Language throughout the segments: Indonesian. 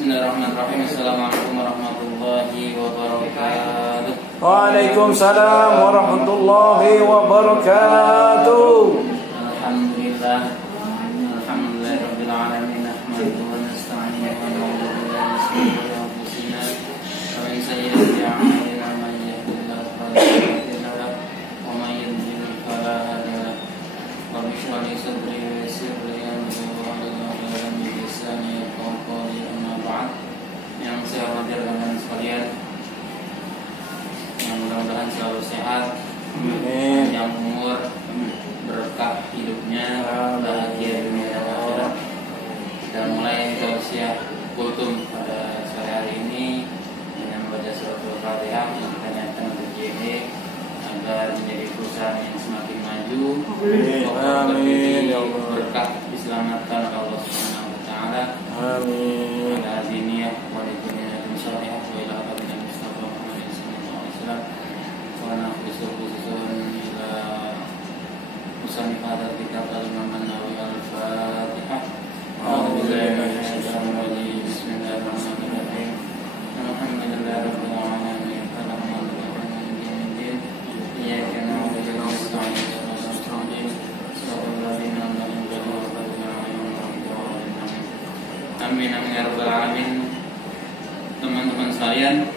Bismillahirrahmanirrahim. Assalamualaikum warahmatullahi wabarakatuh. Waalaikumsalam warahmatullahi wabarakatuh. Alhamdulillah. Alhamdulillahirabbil alamin. Nahmaduhu wa nasta'inuhu wa na'udzu billahi min shururi anfusina wa min sayyiati a'malina. Man yahdihillahu fala mudilla lahu wa man yudlil fala hadiya lahu. Rabbi shrah li sadri wa yassir li amri wahlul 'uqdatam min lisani yafqahu qawli. Amma ba'd. Yang saya hormati rekan-rekan sekalian, yang mudah-mudahan selalu sehat, panjang umur, berkah hidupnya, bahagia dunia dan akhirat. Kita mulai tausiah kultum pada sore hari ini dengan membaca surat Al-Fatihah yang kita niatkan untuk JD agar menjadi perusahaan yang semakin maju, Amin. berkah, diselamatkan oleh Allah Subhanahu wa taala. Amin. Ala diniyah wa diniyah insyaallah wa ila qabil Mustafa Muhammad sallallahu alaihi wasallam. Wa nahfizu khususun ila musannif hadzal kitab al-Imam An-Nawawi al-Fatihah. A'udzu billahi minasy syaithanir rajim. Bismillahirrahmanirrahim. Alhamdulillahi rabbil alamin. Arrahmanir rahim. Maliki yaumiddin. Iyyaka na'budu wa iyyaka nasta'in. Shiratal ladzina an'amta 'alaihim. Amin amin ya rabbal alamin. Teman-teman sekalian,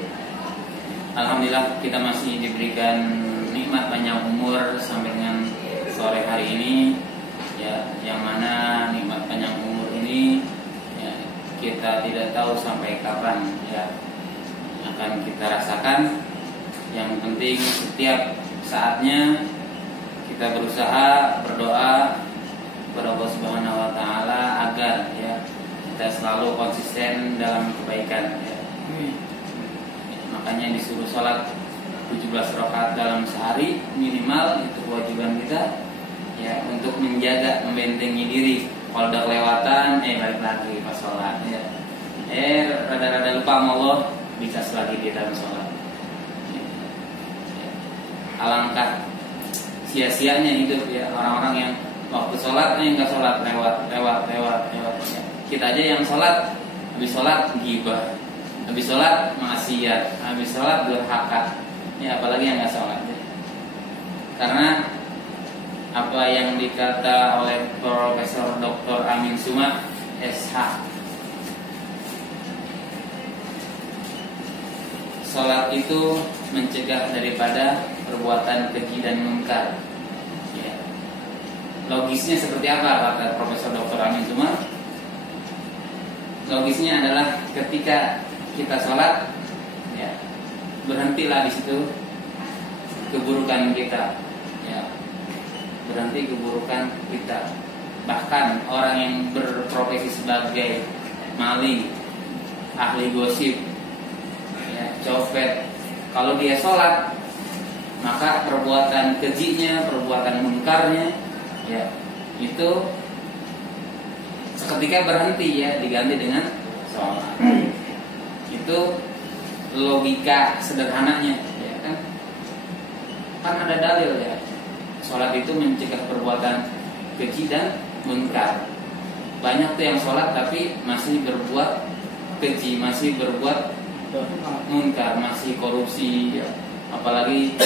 alhamdulillah kita masih diberikan nikmat panjang umur sampai dengan sore hari ini, ya, yang mana nikmat panjang umur ini ya, kita tidak tahu sampai kapan ya akan kita rasakan. Yang penting setiap saatnya kita berusaha berdoa kepada Allah Subhanahu wa taala agar ya kita selalu konsisten dalam kebaikan ya. Makanya disuruh sholat 17 rakaat dalam sehari minimal, itu kewajiban kita ya, untuk menjaga, membentengi diri. Kalau udah kelewatan balik lagi pas sholat ya. Rada-rada lupa sama Allah, bisa lagi di dalam sholat ya. Alangkah sia-sianya hidup ya orang-orang yang waktu sholat nggak sholat, lewat ya. Kita aja yang sholat, habis sholat gibah, habis sholat maksiat, habis sholat durhaka, ya apalagi yang nggak sholat ya. Karena apa yang dikata oleh Profesor Dr. Amin Suma SH, sholat itu mencegah daripada perbuatan keji dan munkar ya. Logisnya seperti apa kata Profesor Dr. Amin Suma? Logisnya adalah ketika kita sholat, ya, berhentilah di situ keburukan kita, ya, berhenti keburukan kita. Bahkan orang yang berprofesi sebagai maling, ahli gosip, ya, copet, kalau dia sholat, maka perbuatan kejinya, perbuatan munkarnya, ya, itu seketika berhenti ya, diganti dengan sholat. Itu logika sederhananya ya kan ada dalil ya, sholat itu mencegah perbuatan keji dan munkar. Banyak tuh yang sholat tapi masih berbuat keji, masih berbuat munkar, masih korupsi ya. Apalagi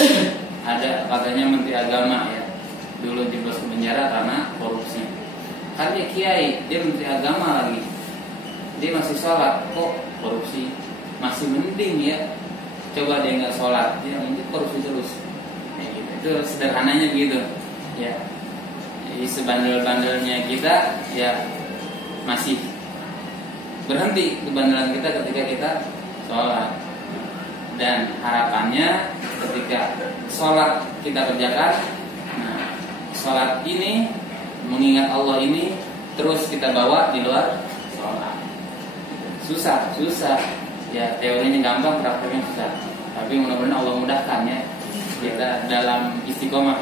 ada katanya menteri agama ya, dulu dibawa ke penjara karena korupsi. Kan dia kiai, dia menteri agama lagi, dia masih sholat, kok korupsi? Masih mending ya, coba dia nggak sholat, dia mungkin korupsi terus ya, gitu. Itu sederhananya gitu ya. Jadi sebandel-bandelnya kita ya masih berhenti kebandelan kita ketika kita sholat. Dan harapannya ketika sholat kita kerjakan, nah sholat ini, mengingat Allah ini terus kita bawa di luar sholat. Susah ya, teorinya gampang, prakteknya susah. Tapi mudah-mudahan Allah mudahkan ya kita dalam istiqomah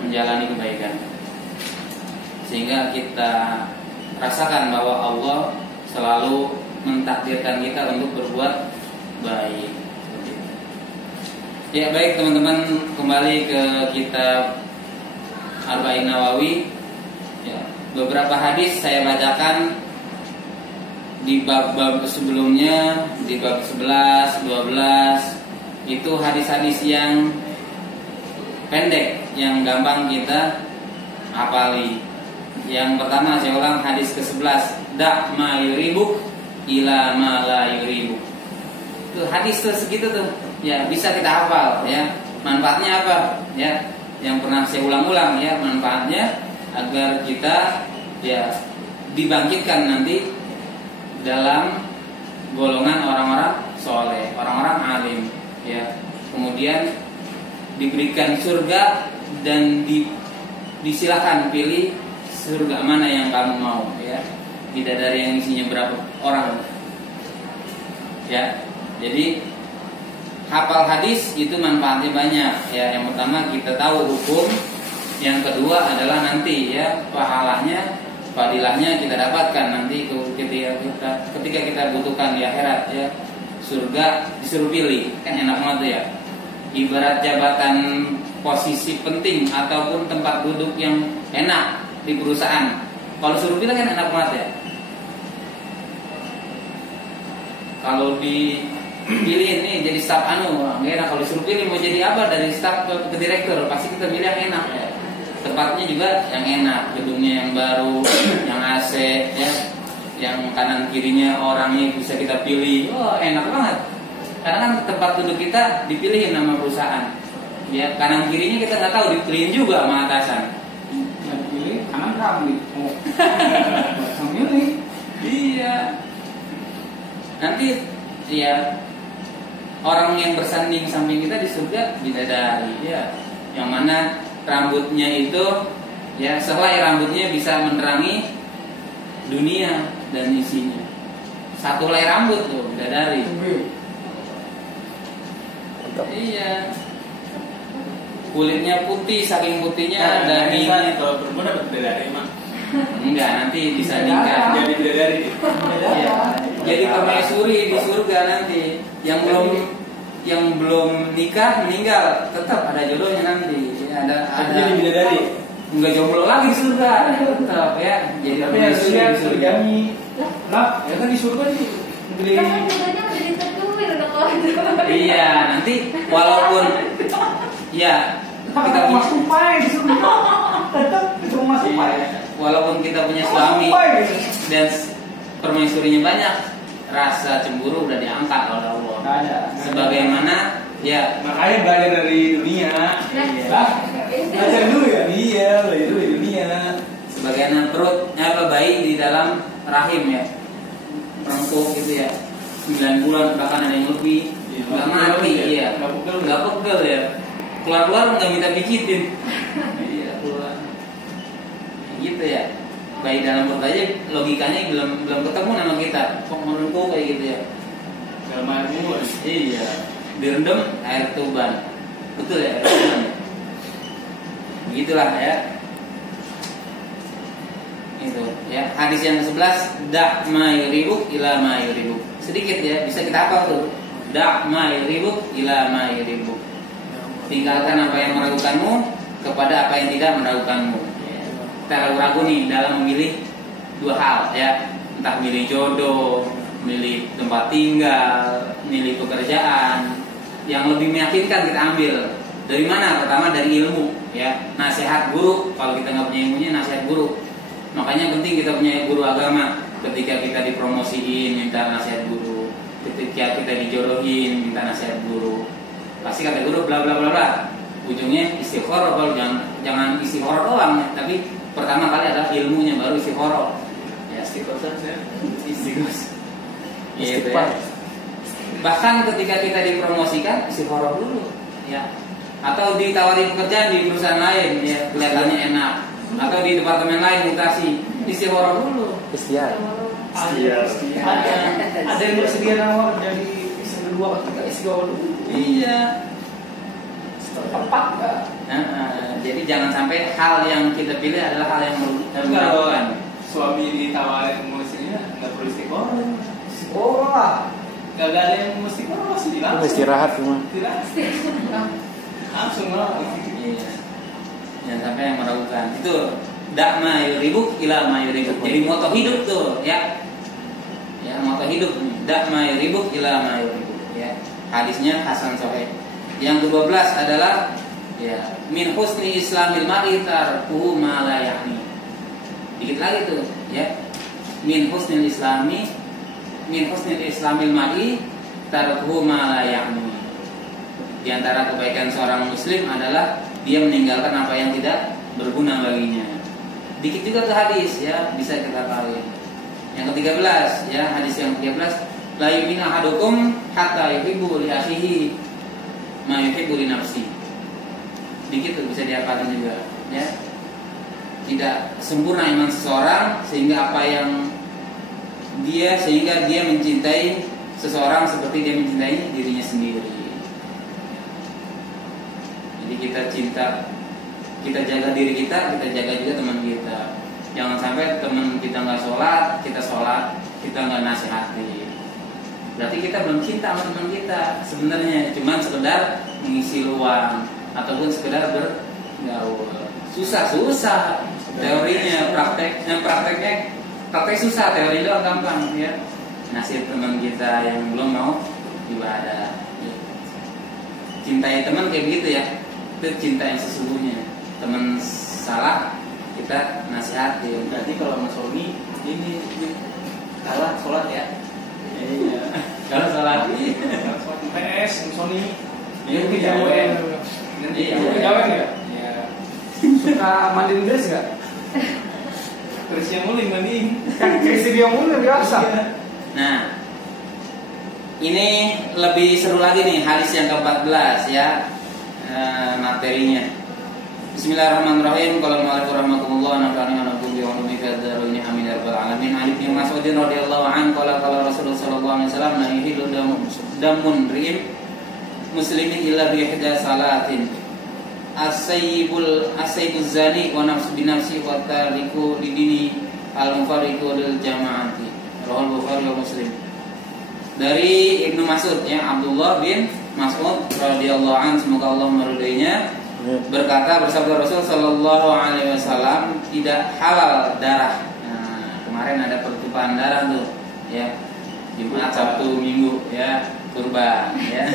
menjalani kebaikan, sehingga kita rasakan bahwa Allah selalu mentakdirkan kita untuk berbuat baik. Ya baik teman-teman, kembali ke kitab Arba'in Nawawi ya. Beberapa hadis saya bacakan di bab-bab sebelumnya, di bab 11, 12 itu hadis-hadis yang pendek, yang gampang kita hafali. Yang pertama saya ulang, hadis ke-11, da' ma yuribuk ila ma la yuribuk. Itu hadis tuh segitu tuh. Ya, bisa kita hafal ya. Manfaatnya apa? Ya, yang pernah saya ulang-ulang ya, manfaatnya agar kita ya dibangkitkan nanti dalam golongan orang-orang soleh, orang-orang alim, ya. Kemudian diberikan surga dan disilakan pilih surga mana yang kamu mau, ya. Bidadari yang isinya berapa orang, ya. Jadi hafal hadis itu manfaatnya banyak, ya. Yang pertama kita tahu hukum, yang kedua adalah nanti ya pahalanya, fadilahnya kita dapatkan nanti ketika kita butuhkan di akhirat ya. Surga disuruh pilih, kan enak banget tuh ya. Ibarat jabatan posisi penting ataupun tempat duduk yang enak di perusahaan. Kalau suruh pilih kan enak banget ya. Kalau dipilih nih jadi staf nggak enak. Kalau disuruh pilih mau jadi apa dari staf ke direktur, pasti kita pilih yang enak ya. Tempatnya juga yang enak, gedungnya yang baru, yang AC ya, yang kanan kirinya orangnya bisa kita pilih. Oh enak banget. Karena kan tempat duduk kita dipilihin nama perusahaan. Ya kanan kirinya kita nggak tahu, dipilihin juga sama atasan. Yang dipilih kanan kami. Oh, milih. Iya. Nanti ya orang yang bersanding samping kita di surga bidadari ya, yang mana rambutnya itu ya sehelai rambutnya bisa menerangi dunia dan isinya. Satu helai rambut tuh bidadari. Iya. Kulitnya putih, saking putihnya dagingnya. Kalau perempuan dapat bidadari mah. Enggak, nanti disandingkan. Jadi bidadari. Iya. Jadi permaisuri di surga nanti. Yang belum nikah meninggal tetap ada jodohnya nanti. Ada Jadi bidadari. Enggak jomblo lagi di surga. Tetap ya. Jadi permaisuri di surga. Lah, ya kan di surga nih. Kan jodohnya udah ditentuin udah kalau Iya, nanti walaupun ya kita Mas tupai di surga. Tetap di rumah tupai. walaupun kita punya suami dan permaisurinya banyak, rasa cemburu udah diangkat oleh Allah. Nggak ada. Sebagaimana ya Makanya belajar dari dunia. Lah, belajar dulu ya. Iya, belajar dulu di dunia. sebagaimana perut bayi di dalam rahim ya, rengkuh gitu ya, 9 bulan bahkan ada yang lebih, nggak mati ya, nggak pegel ya, keluar nggak minta pijitin. Iya keluar gitu ya. Bayi dalam perut aja logikanya belum ketemu nama kita, kok merengkuh kayak gitu ya. Dalam air mulu. Iya, direndam air tuban, betul ya, air tuban. Begitulah ya. Itu ya, hadis yang ke-11, da' ma yuribuk ila ma yuribuk. Sedikit ya, bisa kita hafal tuh. Da' ma yuribuk ila ma yuribuk. Tinggalkan apa yang meragukanmu kepada apa yang tidak meragukanmu. Ya. Kita ragu-ragu nih dalam memilih dua hal ya, entah milih jodoh, milih tempat tinggal, milih pekerjaan. Yang lebih meyakinkan kita ambil. Dari mana? Pertama dari ilmu ya, nasihat guru. Kalau kita nggak punya ilmunya, nasihat guru. Makanya penting kita punya guru agama. Ketika kita dipromosiin, minta nasihat guru. Ketika kita dijodohin, minta nasihat guru. Pasti kata guru bla bla bla bla. Ujungnya istikharah. Kalau jangan istikharah doang, tapi pertama kali adalah ilmunya, baru istikharah. Ya istikharah saja. Istikharah. Gitu ya. Bahkan ketika kita dipromosikan, istikharah dulu ya. Atau ditawari pekerjaan di perusahaan lain ya, kelihatannya enak. Atau di departemen lain mutasi, istikharah dulu. Istiar. Ada yang bersedia nama jadi istri kedua, ketiga, istikharah dulu. Iya. Tepat nggak? Jadi jangan sampai hal yang kita pilih adalah hal yang meragukan. Suami ditawarin sama istrinya nggak perlu istiqoroh. Oh lah. Nggak ada yang mesti istiqoroh sih langsung. Istirahat cuma. Langsung lah. Iya. Jangan sampai yang meragukan. Itu da' ma yuribuk ila ma yuribuk. Jadi moto hidup tuh ya. Ya, hidup, dak ma yuribuk ila ma yuribuk, ya. Hadisnya hasan sahih. Yang ke-12 adalah ya min husni islamil mar'i tarkuhu ma la ya'ni. Dikit lagi tuh, ya. Min husnil islamil mar'i tarkuhu ma la ya'ni. Di antara kebaikan seorang muslim adalah dia meninggalkan apa yang tidak berguna baginya. Dikit juga ke hadis, ya, bisa kita tahu. Yang ke-13, ya, hadis yang ke-13, la yu'minu ahadukum hatta yuhibbu li akhihi ma yuhibbu li nafsi. Dikit tuh bisa dihafalkan juga, ya. Tidak sempurna iman seseorang sehingga dia mencintai seseorang seperti dia mencintai dirinya sendiri. Jadi kita jaga diri kita jaga juga teman kita. Jangan sampai teman kita nggak sholat, kita nggak nasihati. Berarti kita belum cinta sama teman kita. Sebenarnya cuma sekedar mengisi ruang ataupun sekedar bergaul. Susah teorinya, praktek susah, teori doang gampang, ya. Nasihat teman kita yang belum mau ibadah. Cintai teman kayak begitu, ya. Itu cinta yang sesungguhnya. Teman salah kita nasihati. Berarti kalau Mas Sony ini kalah sholat ya? Iya. Kalau salah PS Mas Sony Iya, Iya. Gawen ya? Iya. Suka mandiin dress nggak? Terus yang mulai mending. Kan Kristi dia mulu biasa. Nah, ini lebih seru lagi nih hadis yang ke-14, ya, materinya. Bismillahirrahmanirrahim. Qala al-mu'allif rahimahullah nafa'ani wa nafa'u bi ulumi kadaruni amin ya rabbal alamin. Ali bin Mas'ud radhiyallahu anhu qala Rasulullah sallallahu alaihi wasallam la yuhillu damun ri'im muslimin illa bi ihda salatin. As-sayyibuz zani wa nafsu bi nafsi wa tariku lidini al-mufariqu lil jama'ati. Rawal Bukhari wa Muslim. Dari Ibnu Mas'ud, ya, Abdullah bin Mas'ud radhiyallahu anhu, semoga Allah meridainya, berkata, bersabda Rasul sallallahu alaihi wasallam, tidak halal darah. Nah, kemarin ada pertumpahan darah tuh, ya. Jumat, Sabtu, Minggu, ya, kurban, ya.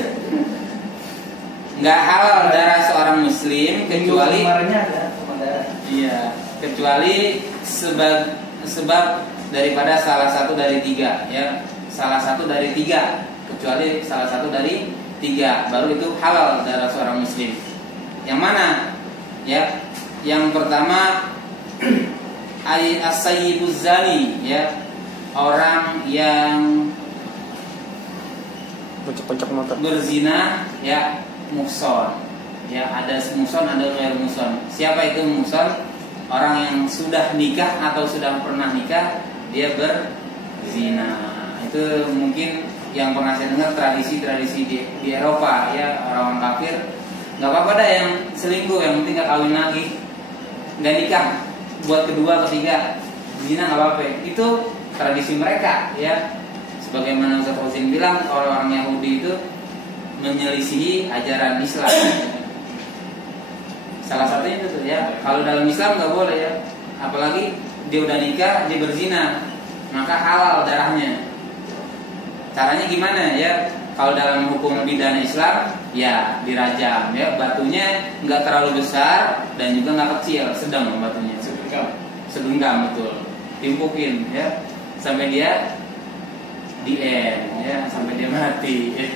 Enggak halal darah seorang muslim kecuali kemarinnya ada sama darah. iya, kecuali sebab daripada salah satu dari tiga, ya. Salah satu dari tiga, kecuali salah satu dari tiga, baru itu halal darah seorang muslim. Yang mana? Ya, yang pertama as-sayyibuz zani, ya, orang yang Pecok-pecok motor. berzina, ya, muhson. Ya, ada muhson, ada ghair muhson. Siapa itu muhson? Orang yang sudah nikah atau sudah pernah nikah, dia berzina. Itu mungkin yang pernah saya dengar tradisi-tradisi di Eropa, ya, orang-orang kafir. Nggak apa-apa dah yang selingkuh, yang penting nggak kawin lagi, nggak nikah, buat kedua, ketiga, zina nggak apa-apa. Itu tradisi mereka, ya. Sebagaimana Ustaz Fauzin bilang, orang-orang Yahudi itu menyelisihi ajaran Islam. Salah satunya itu tuh, ya. Kalau dalam Islam nggak boleh, ya. Apalagi dia udah nikah, dia berzina, maka halal darahnya. Caranya gimana, ya? Kalau dalam hukum pidana Islam, ya dirajam, ya, batunya nggak terlalu besar dan juga nggak kecil, sedang batunya, segenggam betul, timpukin, ya, sampai dia ya, sampai dia mati, ya.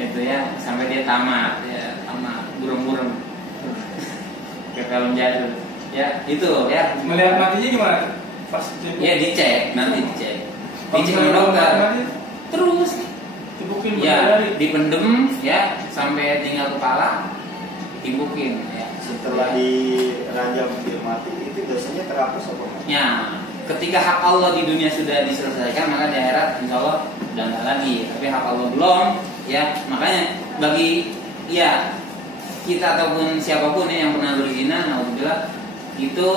Itu, ya, sampai dia tamat, ya, tamat, burung-burung, ke film jadul, ya, itu, ya. Melihat matinya gimana? Pas Ya dicek, nanti dicek sama dokter, terus. Timbukin Ya, dipendem, ya, sampai tinggal kepala, timbukin, ya. Setelah dirajam dia mati, itu dosanya terhapus apa enggak? Ya, ketika hak Allah di dunia sudah diselesaikan, maka di akhirat insya Allah udah nggak lagi. Tapi hak Allah belum, ya. Makanya bagi, ya, kita ataupun siapapun, ya, yang pernah berzina, alhamdulillah, itu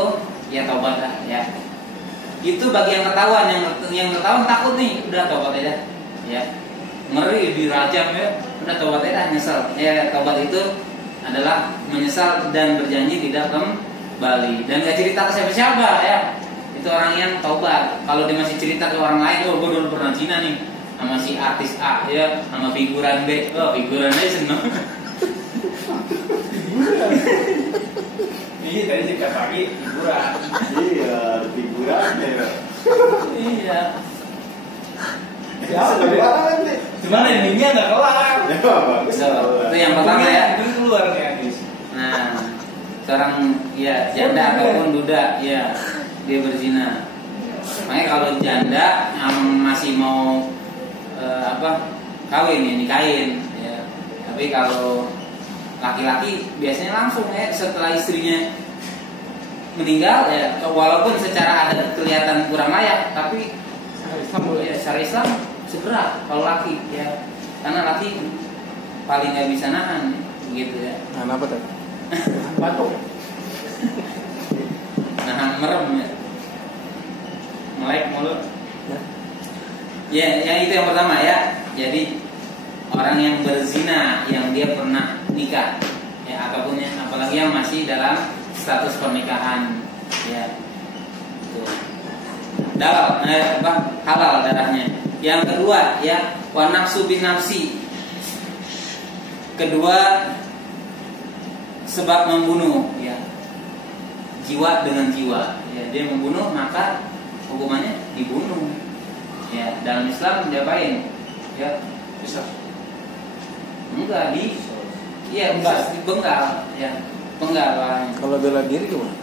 ya taubat lah, ya. Itu bagi yang ketahuan, yang ketahuan takut nih, udah taubat aja, ya. Ngeri dirajam, ya, udah taubat aja, nyesal. Ya, taubat itu adalah menyesal dan berjanji tidak kembali dan gak cerita ke siapa-siapa, ya. itu orang yang taubat. Kalau dia masih cerita ke orang lain, oh gue dulu pernah zina nih sama si artis A ya, sama figuran B, oh figuran B seneng. Iya tadi cerita pagi hiburan. Iya, figuran ya. Iya. Siapa ya? Cuman endingnya nggak kelar. Ya, bagus. Itu yang pertama ya. Itu keluar nih Agis. Nah, seorang ya janda ataupun duda ya dia berzina. Makanya kalau janda yang masih mau kawin ya nikahin ya. Tapi kalau laki-laki biasanya langsung ya setelah istrinya meninggal ya, walaupun secara adat kelihatan kurang layak, tapi secara Islam segera kalau laki ya, karena laki paling nggak bisa nahan gitu ya. Nah, apa tuh? Batuk. Nahan merem ya, melek mulut. Ya, yang itu yang pertama ya. Jadi orang yang berzina yang dia pernah nikah ya, ataupun yang apalagi yang masih dalam status pernikahan ya, itu halal darahnya. Yang kedua ya, wa nafsu bin nafsi. Kedua, sebab membunuh ya, jiwa dengan jiwa ya, dia membunuh maka hukumannya dibunuh ya. Dalam Islam diapain ya? Bisa. Enggak iya bisa dibenggal ya, penggal orangnya. Kalau bela diri gimana?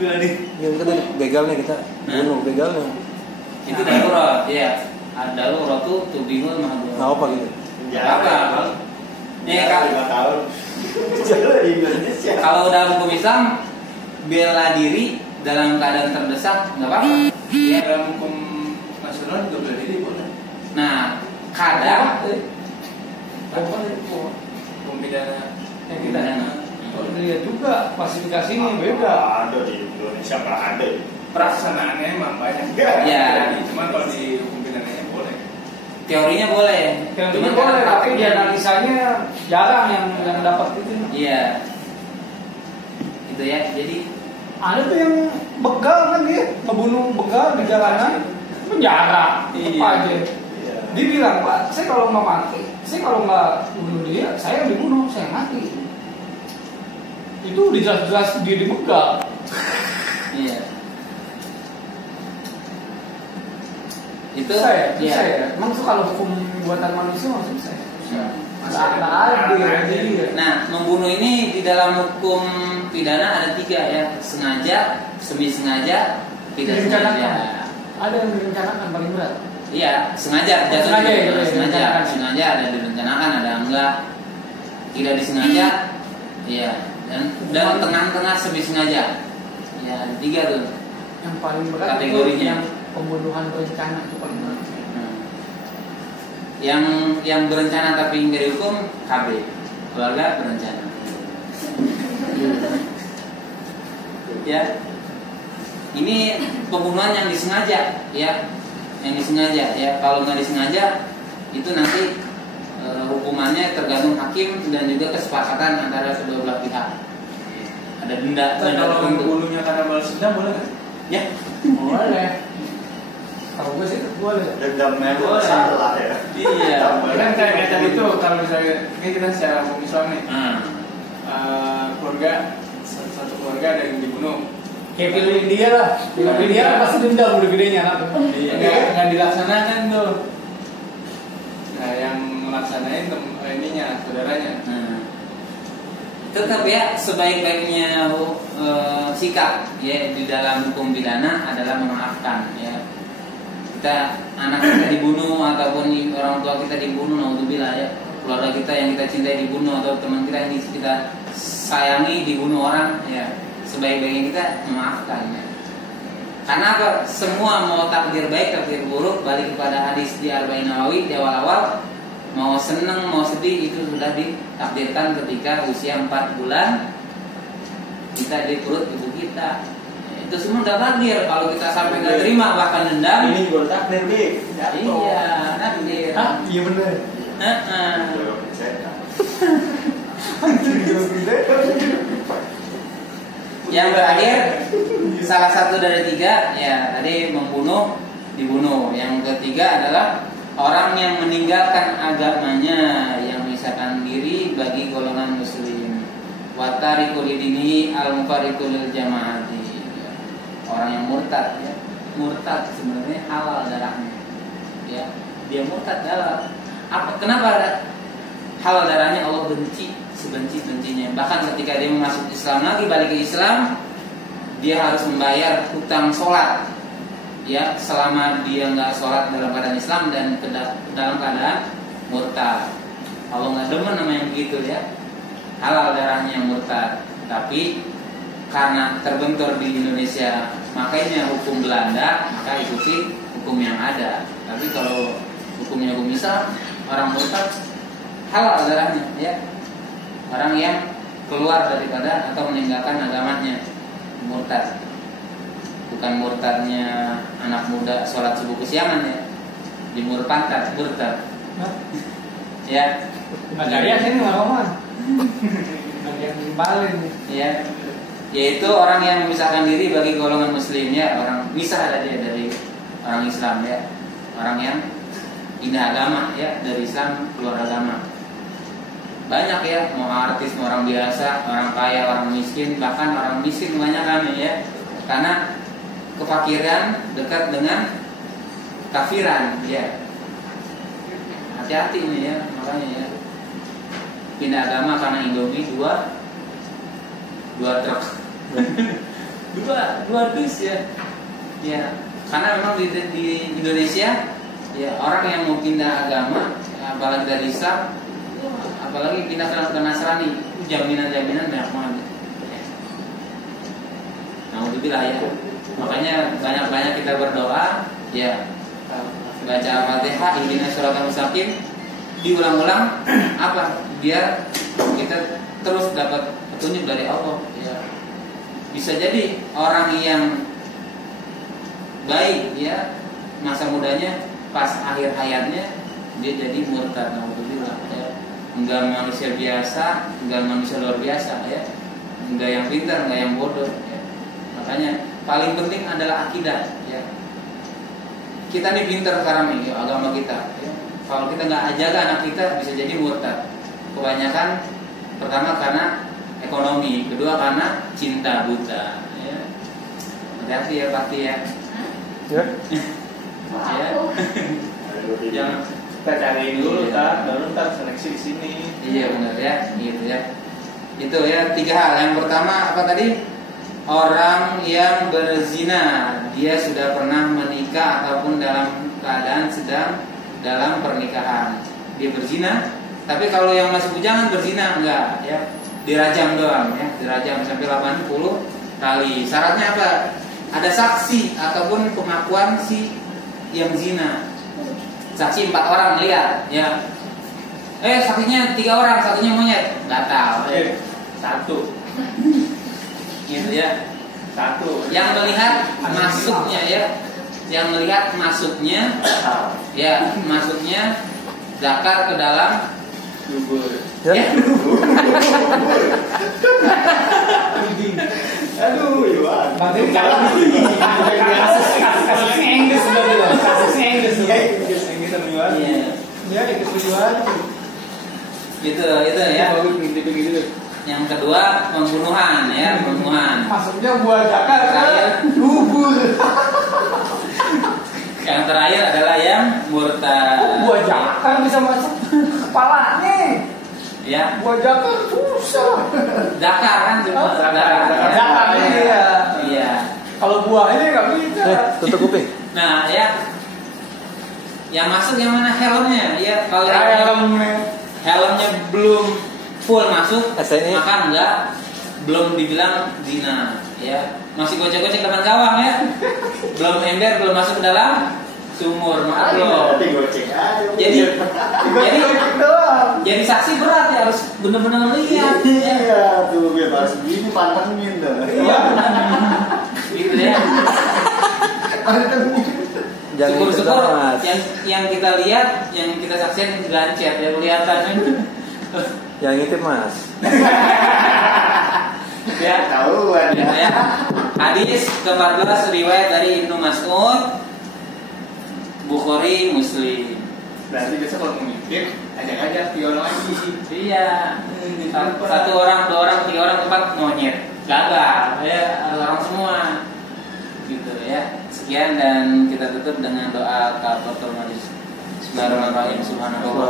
Bila nih. Ya kita begalnya kita bunuh begalnya. Itu darurat ya. Darurat tuh bingul mahdud. Nah, apa gitu? Apa? Ya, 5 tahun. Jalan di Indonesia. kalau dalam hukum Islam bela diri dalam keadaan terdesak nggak apa-apa. Iya dalam hukum nasional juga bela diri boleh. Nah, kadang Hukum pidana. pidana. Iya juga klasifikasinya beda. Ada di Indonesia nggak ada. Pelaksanaannya emang banyak. Ya. Cuman kalau di hukum pidananya boleh. Teorinya boleh. Teorinya Cuman boleh, karena tapi prakteknya- di analisanya jarang yang dapat itu. Iya. Itu ya. Jadi Ada tuh yang begal kan dia ngebunuh begal di jalanan, penjara, apa Iya. aja. Dia bilang, Pak, saya kalau nggak mati, saya kalau nggak bunuh dia, saya yang dibunuh, saya mati. Itu udah jelas-jelas dia dibegal. iya. Itu Saya, iya. saya. Emang tuh kalau hukum buatan manusia maksud saya. Masih Nggak adil, ada. jadi. Nah, membunuh ini di dalam hukum pidana ada 3 ya, sengaja, semi sengaja, tidak sengaja. Direncanakan. Ada yang direncanakan paling berat. Iya, sengaja, jatuh Sengaja, di- ya, sengaja, direncanakan. sengaja ada direncanakan, ada enggak, tidak disengaja, iya, dan tengah-tengah semi sengaja, ya ada 3 tuh. Yang paling berat Kategorinya. itu yang pembunuhan berencana itu paling berat. Yang berencana tapi nggak dihukum KB, keluarga berencana. Ya, ini pembunuhan yang disengaja, ya, yang disengaja, ya. Kalau nggak disengaja, itu nanti hukumannya tergantung hakim dan juga kesepakatan antara kedua belah pihak. Ada denda Kalau tertentu. membunuhnya karena balas dendam boleh nggak? Ya, Boleh. Kalau gue sih boleh. Dendamnya itu Boleh. salah ya. Iya. Kan kayak tadi itu kalau misalnya ini kita secara hukum Islam nih, Nah, keluarga satu keluarga ada yang dibunuh. Kayak pilih dia lah. Pilih dia pasti dendam udah gedenya anak. Nggak dilaksanakan tuh. Nah yang melaksanain ininya saudaranya. nah. Tetap ya sebaik-baiknya sikap ya di dalam hukum pidana adalah memaafkan ya. Kita anak kita dibunuh ataupun orang tua kita dibunuh, naudzubillah ya, keluarga kita yang kita cintai dibunuh atau teman kita yang kita sayangi dibunuh orang ya, sebaik-baiknya kita memaafkan ya. Karena apa? Semua mau takdir baik takdir buruk balik kepada hadis di Arba'in Nawawi di awal-awal, mau seneng mau sedih itu sudah ditakdirkan ketika usia 4 bulan kita di perut ibu kita. Itu semua udah takdir. Kalau kita sampai nggak terima bahkan dendam, Ini juga takdir nih. iya takdir. Iya bener. Yang terakhir salah satu dari 3 ya tadi membunuh, dibunuh. Yang ketiga adalah orang yang meninggalkan agamanya, yang memisahkan diri bagi golongan muslim. Watariqul dinihi al-mufariqul jamaati. Orang yang murtad ya. Murtad sebenarnya halal darahnya. Ya, dia murtad halal. Kenapa halal darahnya? Allah benci sebenci-bencinya. Bahkan ketika dia masuk Islam lagi, balik ke Islam, dia harus membayar hutang sholat. Ya, selama dia nggak sholat dalam keadaan Islam dan dalam keadaan murtad. Allah nggak demen nama yang begitu ya. Halal darahnya yang murtad. Tapi karena terbentur di Indonesia, makanya hukum Belanda, maka ikuti hukum yang ada. Tapi kalau hukumnya hukum Islam, orang murtad halal darahnya ya. Orang yang keluar daripada atau meninggalkan agamanya, murtad. Bukan murtadnya anak muda sholat subuh kesiangan ya, jemur pantat, murtad. Ya. Bagian sini ngomong. Bagian balen. Ya. Yaitu orang yang memisahkan diri bagi golongan muslim ya, orang misah dari orang Islam ya. Orang yang pindah agama ya, dari Islam keluar agama. Banyak ya, mau artis, mau orang biasa, orang kaya, orang miskin, bahkan orang miskin kebanyakan ya. Karena kefakiran dekat dengan kafiran ya. Hati-hati ini ya, makanya ya. Pindah agama karena Indomie dua truk. dua dus ya. Ya, karena memang di Indonesia ya, orang yang mau pindah agama, apalagi dari Islam, apalagi pindah ke Nasrani, jaminan-jaminan banyak banget. Alhamdulillah ya. Makanya banyak-banyak kita berdoa, ya. Baca Al-Fatihah, ihdinas shiratal mustaqim, diulang-ulang apa? Biar kita terus dapat petunjuk dari Allah, ya. Bisa jadi orang yang baik ya, masa mudanya pas akhir hayatnya dia jadi murtad. Alhamdulillah ya. Enggak manusia biasa, enggak manusia luar biasa ya. Enggak yang pintar, enggak yang bodoh ya. Makanya paling penting adalah akidah ya. Kita nih pintar sekarang nih ya, agama kita ya. Kalau kita nggak jaga anak kita bisa jadi murtad. Kebanyakan pertama karena ekonomi, kedua karena cinta buta ya. Hati-hati ya pasti ya. Ya. Ya. Jangan Kita cari dulu baru seleksi di sini. Iya benar ya, gitu ya. Itu ya 3 hal. Yang pertama apa tadi? Orang yang berzina, dia sudah pernah menikah ataupun dalam keadaan sedang dalam pernikahan. Dia berzina, tapi kalau yang masih bujangan berzina enggak ya. Dirajam doang ya, dirajam sampai 80 kali. Syaratnya apa? Ada saksi ataupun pengakuan si yang zina. Saksi 4 orang lihat ya. Saksinya 3 orang, satunya monyet, batal. 1. Gitu ya. 1. Yang melihat masuknya ya, yang melihat masuknya ya, masuknya zakar ke dalam Dubur. ya. Aduh, Iwan. Berarti kalau kasusnya Inggris berarti loh. Kasusnya Inggris loh. Ini sama Iwan. Iya. Dia ikut tujuan. Gitu ya. Bagus gitu. Yang kedua pembunuhan ya, pembunuhan. Masuknya buah jakar Terakhir. bubur. Yang terakhir adalah yang murtad. Buah jakar bisa masuk kepalanya. Ya, Buah jakar susah. zakar kan cuma zakar. Zakar, iya. Iya. Kalau buah ini nggak bisa. Tutup kuping. Nah, ya. Yang masuk yang mana helmnya? Ya, kalau helmnya belum full masuk, SNI. maka enggak, belum dibilang zina ya. Masih gocek-gocek depan gawang ya. Belum ember, belum masuk ke dalam sumur, maka belum. Jadi jadi saksi berat ya, harus benar-benar melihat ya. Iya, tuh bebas begini pantengin dah. Iya. Gitu ya. Jangan Syukur-syukur itu, Mas. yang kita lihat, yang kita saksikan gancet ya, kelihatan. Yang itu Mas. Ya, Tahuan ya. ya. Hadis ke-14 riwayat dari Ibnu Mas'ud, Bukhari, Muslim. Berarti biasa kalau mau mikir, ajak-ajak 3 orang lagi. Iya. Satu orang, 2 orang, 3 orang, 4 monyet. Gagal, ya orang semua. Gitu ya. Sekian dan kita tutup dengan doa kafaratul majlis. Bismillahirrahmanirrahim. Subhanallah.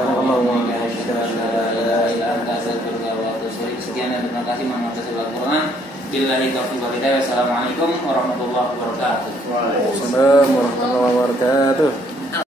Sekian dan terima kasih mengatas Al-Qur'an. Billahi taufiq wal hidayah. Wassalamualaikum warahmatullahi wabarakatuh. Waalaikumsalam. Assalamualaikum warahmatullahi wabarakatuh.